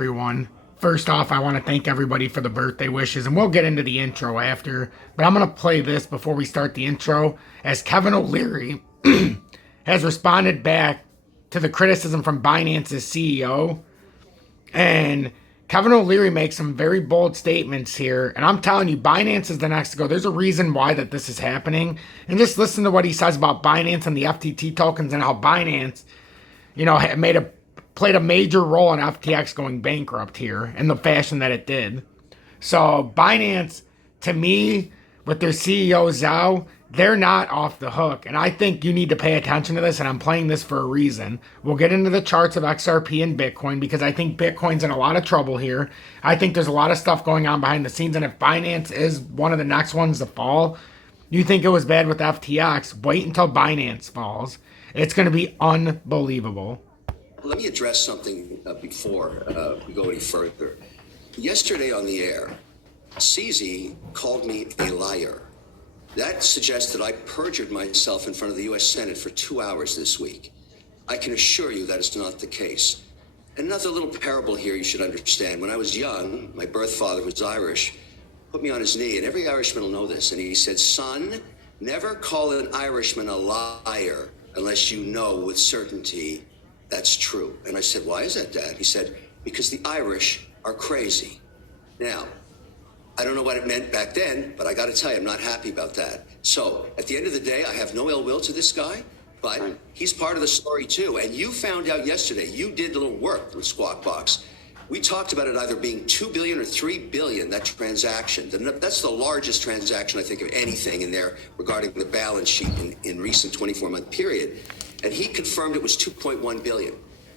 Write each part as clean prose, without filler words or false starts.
Everyone. First off, I want to thank everybody for the birthday wishes, and we'll get into the intro after. But I'm going to play this before we start the intro, as Kevin O'Leary has responded back to the criticism from Binance's CEO. And Kevin O'Leary makes some very bold statements here. And I'm telling you, Binance is the next to go. There's a reason why that this is happening. And just listen to what he says about Binance and the FTT tokens and how Binance, played a major role in FTX going bankrupt here in the fashion that it did. So Binance, to me, with their CEO Zhao, they're not off the hook. And I think you need to pay attention to this, and I'm playing this for a reason. We'll get into the charts of XRP and Bitcoin because I think Bitcoin's in a lot of trouble here. I think there's a lot of stuff going on behind the scenes, and if Binance is one of the next ones to fall, you think it was bad with FTX, wait until Binance falls. It's going to be unbelievable. Let me address something before we go any further. Yesterday on the air, CZ called me a liar. That suggests that I perjured myself in front of the U.S. Senate for 2 hours this week. I can assure you that is not the case. Another little parable here you should understand. When I was young, my birth father was Irish, put me on his knee, and every Irishman will know this, and he said, "Son, never call an Irishman a liar unless you know with certainty that's true." And I said, "Why is that, Dad?" He said, "Because the Irish are crazy." Now, I don't know what it meant back then, but I got to tell you, I'm not happy about that. So at the end of the day, I have no ill will to this guy, but he's part of the story too. And you found out yesterday, you did a little work with Squawk Box. We talked about it either being 2 billion or 3 billion, that transaction. That's the largest transaction, I think, of anything in there regarding the balance sheet in recent 24-month period. And he confirmed it was 2.1 billion.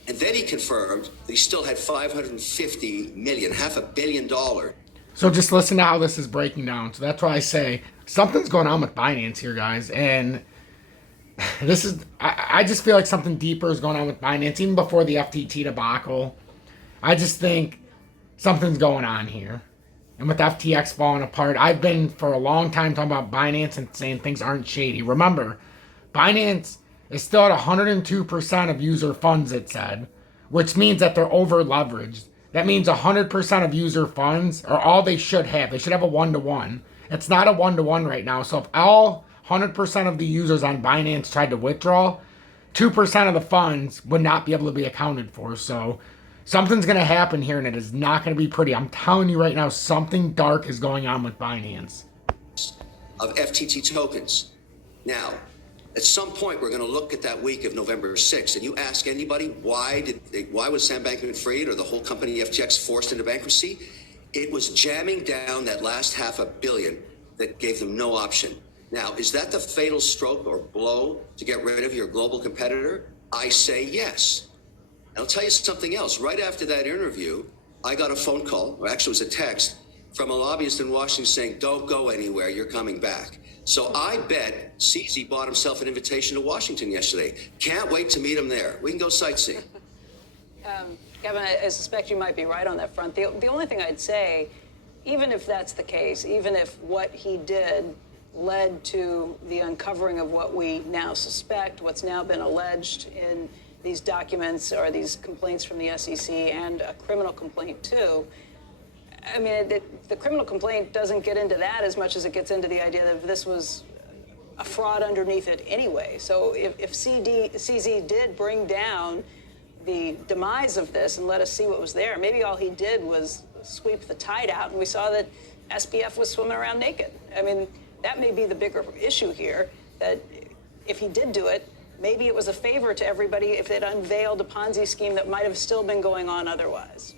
And then he confirmed that he still had 550 million, $500 million. So just listen to how this is breaking down. So that's why I say something's going on with Binance here, guys. And this is, I just feel like something deeper is going on with Binance, even before the FTT debacle. I just think something's going on here. And with FTX falling apart, I've been for a long time talking about Binance and saying things aren't shady. Remember, Binance is still at 102% of user funds, it said, which means that they're over leveraged. That means 100% of user funds are all they should have. They should have a 1-to-1. It's not a 1-to-1 right now. So if all 100% of the users on Binance tried to withdraw, 2% of the funds would not be able to be accounted for. So something's going to happen here, and it is not going to be pretty. I'm telling you right now, something dark is going on with Binance. Of FTT tokens. Now, at some point, we're going to look at that week of November 6th, and you ask anybody, why was Sam Bankman-Fried or the whole company FTX forced into bankruptcy? It was jamming down that last $500 million that gave them no option. Now, is that the fatal stroke or blow to get rid of your global competitor? I say yes. And I'll tell you something else. Right after that interview, I got a phone call, or actually it was a text, from a lobbyist in Washington saying, "Don't go anywhere, you're coming back." So I bet CZ bought himself an invitation to Washington yesterday. Can't wait to meet him there. We can go sightseeing. Kevin, I suspect you might be right on that front. The only thing I'd say, even if that's the case, even if what he did led to the uncovering of what we now suspect, what's now been alleged in these documents or these complaints from the SEC and a criminal complaint too, I mean, the criminal complaint doesn't get into that as much as it gets into the idea that this was a fraud underneath it anyway. So if CZ did bring down the demise of this and let us see what was there, maybe all he did was sweep the tide out, and we saw that SBF was swimming around naked. I mean, that may be the bigger issue here, that if he did do it, maybe it was a favor to everybody if they'd unveiled a Ponzi scheme that might have still been going on otherwise.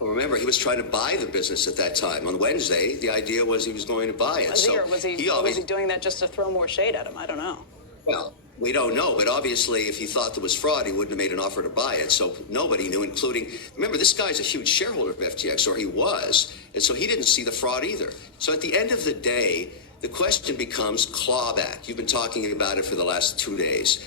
Well, remember, he was trying to buy the business at that time. On Wednesday, the idea was he was going to buy it. Was he doing that just to throw more shade at him? I don't know. Well, we don't know, but obviously if he thought there was fraud, he wouldn't have made an offer to buy it. So nobody knew, including, remember, this guy's a huge shareholder of FTX, or he was, and so he didn't see the fraud either. So at the end of the day, the question becomes clawback. You've been talking about it for the last 2 days.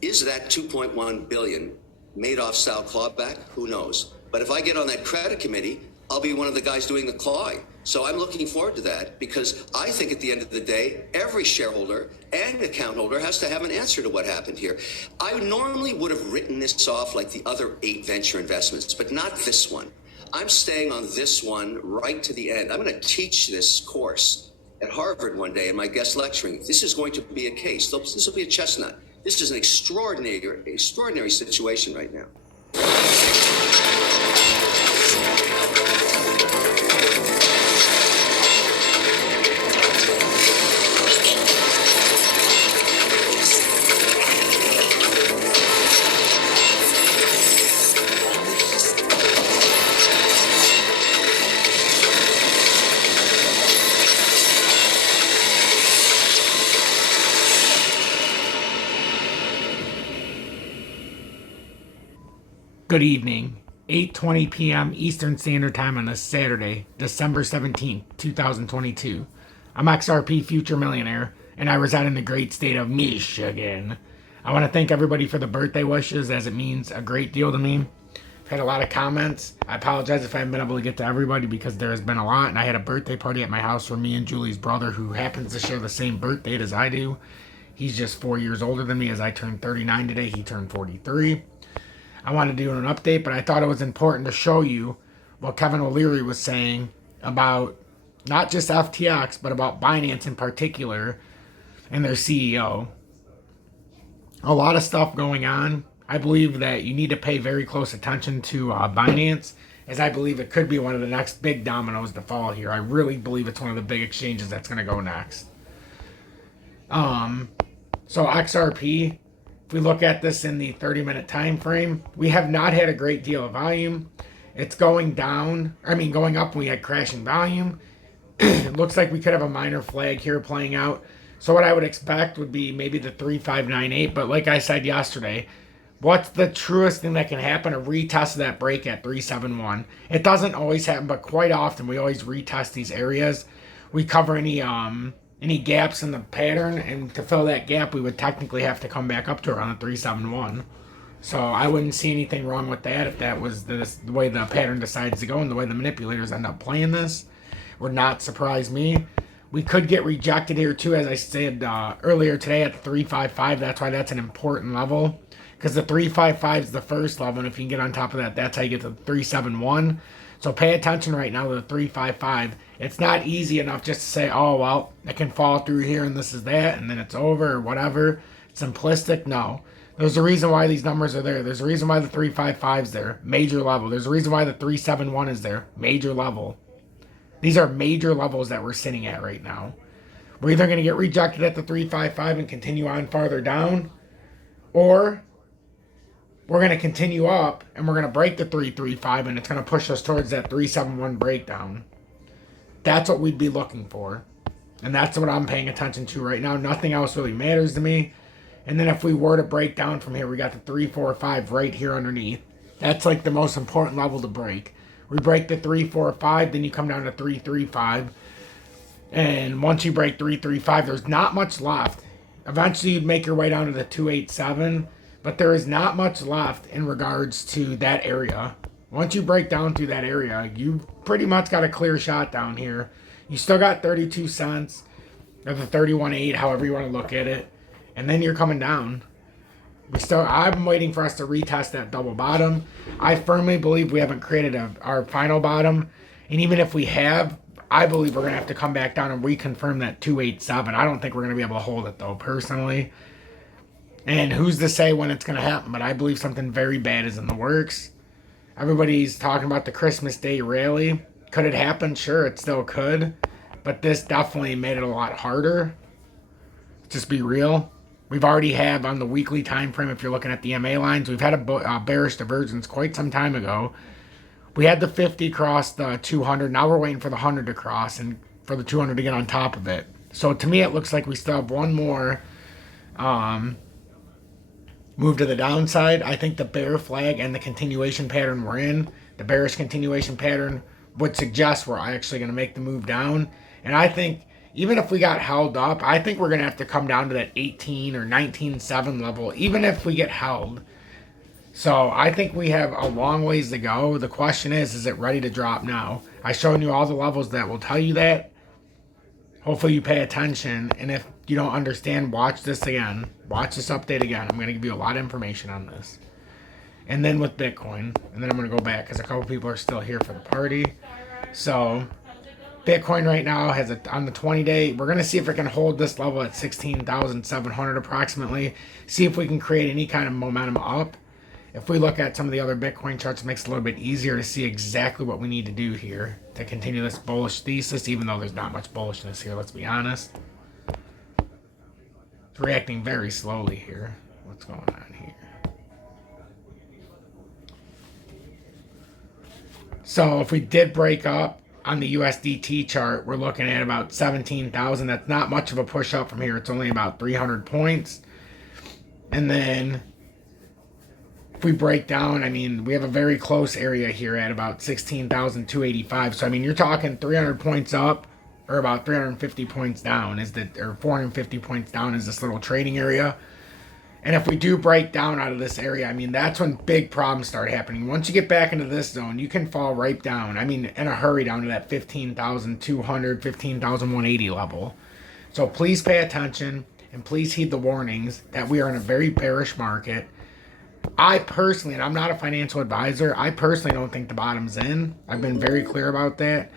Is that 2.1 billion Madoff-style clawback? Who knows? But if I get on that credit committee, I'll be one of the guys doing the clawing. So I'm looking forward to that because I think at the end of the day, every shareholder and account holder has to have an answer to what happened here. I normally would have written this off like the other 8 venture investments, but not this one. I'm staying on this one right to the end. I'm going to teach this course at Harvard one day in my guest lecturing. This is going to be a case. This will be a chestnut. This is an extraordinary situation right now. Good evening. 8:20 p.m. Eastern Standard Time on this Saturday, December 17th, 2022. I'm XRP Future Millionaire, and I reside in the great state of Michigan. I want to thank everybody for the birthday wishes, as it means a great deal to me. I've had a lot of comments. I apologize if I haven't been able to get to everybody because there has been a lot, and I had a birthday party at my house for me and Julie's brother, who happens to share the same birth date as I do. He's just 4 years older than me, as I turned 39 today. He turned 43. I wanted to do an update, but I thought it was important to show you what Kevin O'Leary was saying about not just FTX, but about Binance in particular and their CEO. A lot of stuff going on. I believe that you need to pay very close attention to Binance, as I believe it could be one of the next big dominoes to fall here. I really believe it's one of the big exchanges that's going to go next. So XRP, if we look at this in the 30-minute time frame, we have not had a great deal of volume. It's going down. Going up, we had crashing volume. It looks like we could have a minor flag here playing out. So what I would expect would be maybe the 3598. But like I said yesterday, what's the truest thing that can happen? A retest of that break at 371. It doesn't always happen, but quite often we always retest these areas. We cover any gaps in the pattern, and to fill that gap, we would technically have to come back up to around the 371. So I wouldn't see anything wrong with that if that was the way the pattern decides to go and the way the manipulators end up playing this. Would not surprise me. We could get rejected here too, as I said earlier today, at the 355. That's why that's an important level, because the 355 is the first level, and if you can get on top of that, that's how you get to the 371. So pay attention right now to the 355. It's not easy enough just to say, oh, well, it can fall through here and this is that, and then it's over or whatever. It's simplistic. No. There's a reason why these numbers are there. There's a reason why the 355 is there. Major level. There's a reason why the 371 is there. Major level. These are major levels that we're sitting at right now. We're either going to get rejected at the 355 and continue on farther down, or we're going to continue up and we're going to break the 335 and it's going to push us towards that 371 breakdown. That's what we'd be looking for. And that's what I'm paying attention to right now. Nothing else really matters to me. And then if we were to break down from here, we got the 345 right here underneath. That's like the most important level to break. We break the 345, then you come down to 335. And once you break 335, there's not much left. Eventually you'd make your way down to the 287. But there is not much left in regards to that area. Once you break down through that area, you pretty much got a clear shot down here. You still got 32 cents, or the 31.8, however you want to look at it. And then you're coming down. I'm waiting for us to retest that double bottom. I firmly believe we haven't created our final bottom. And even if we have, I believe we're going to have to come back down and reconfirm that 287. I don't think we're going to be able to hold it, though, personally. And who's to say when it's going to happen? But I believe something very bad is in the works. Everybody's talking about the Christmas Day rally. Could it happen? Sure, it still could. But this definitely made it a lot harder. Just be real. We've already had on the weekly time frame, if you're looking at the MA lines, we've had a bearish divergence quite some time ago. We had the 50 cross the 200. Now we're waiting for the 100 to cross and for the 200 to get on top of it. So to me, it looks like we still have one more move to the downside. I think the bear flag and the continuation pattern we're in, the bearish continuation pattern, would suggest we're actually going to make the move down. And I think even if we got held up, I think we're going to have to come down to that 18 or 19.7 level, even if we get held. So I think we have a long ways to go. The question is it ready to drop now? I showed you all the levels that will tell you that. Hopefully you pay attention, and if you don't understand, watch this again. Watch this update again. I'm going to give you a lot of information on this. And then with Bitcoin, and then I'm going to go back because a couple people are still here for the party. So Bitcoin right now has on the 20-day, we're going to see if it can hold this level at 16,700 approximately. See if we can create any kind of momentum up. If we look at some of the other Bitcoin charts, it makes it a little bit easier to see exactly what we need to do here to continue this bullish thesis, even though there's not much bullishness here, let's be honest. It's reacting very slowly here. What's going on here? So if we did break up on the USDT chart, we're looking at about 17,000. That's not much of a push up from here. It's only about 300 points. And then if we break down, I mean, we have a very close area here at about 16,285. So, I mean, you're talking 300 points up or about 350 points down or 450 points down is this little trading area. And if we do break down out of this area, I mean, that's when big problems start happening. Once you get back into this zone, you can fall right down. I mean, in a hurry down to that 15,200, 15,180 level. So please pay attention and please heed the warnings that we are in a very bearish market. I personally, and I'm not a financial advisor, I personally don't think the bottom's in. I've been very clear about that.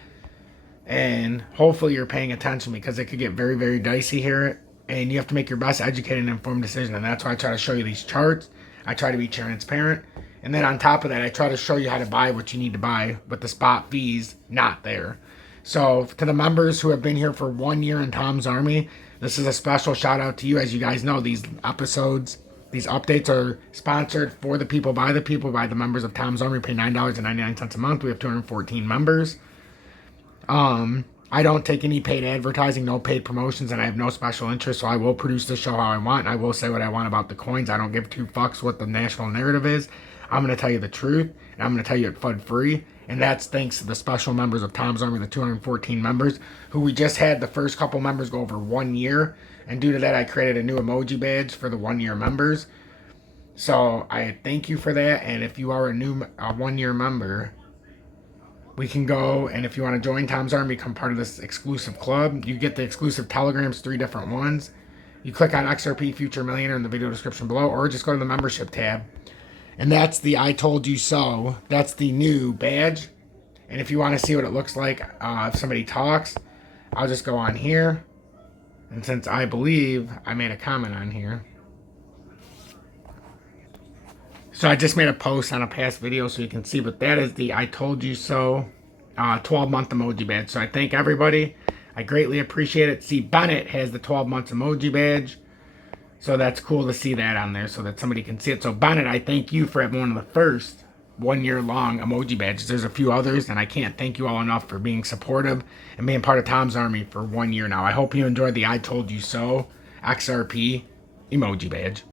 And hopefully you're paying attention because it could get very, very dicey here. And you have to make your best educated and informed decision. And that's why I try to show you these charts. I try to be transparent. And then on top of that, I try to show you how to buy what you need to buy with the spot fees not there. So to the members who have been here for 1 year in Tom's Army, this is a special shout out to you. As you guys know, these episodes, these updates are sponsored for the people, by the members of Tom's Army. Pay $9.99 a month. We have 214 members. I don't take any paid advertising, no paid promotions, and I have no special interest, so I will produce the show how I want, and I will say what I want about the coins. I don't give two fucks what the national narrative is. I'm going to tell you the truth, and I'm going to tell you it FUD free, and that's thanks to the special members of Tom's Army, the 214 members, who we just had the first couple members go over 1 year, and due to that, I created a new emoji badge for the 1 year members. So I thank you for that, and if you are a 1 year member, we can go, and if you want to join Tom's Army, become part of this exclusive club. You get the exclusive telegrams, 3 different ones. You click on XRP Future Millionaire in the video description below, or just go to the membership tab. And that's the I Told You So. That's the new badge. And if you want to see what it looks like if somebody talks, I'll just go on here. And since I believe I made a comment on here. So I just made a post on a past video so you can see, but that is the I Told You So 12-month emoji badge. So I thank everybody. I greatly appreciate it. See, Bennett has the 12-month emoji badge. So that's cool to see that on there so that somebody can see it. So Bennett, I thank you for having one of the first 1 year long emoji badges. There's a few others, and I can't thank you all enough for being supportive and being part of Tom's Army for 1 year now. I hope you enjoyed the I Told You So XRP emoji badge.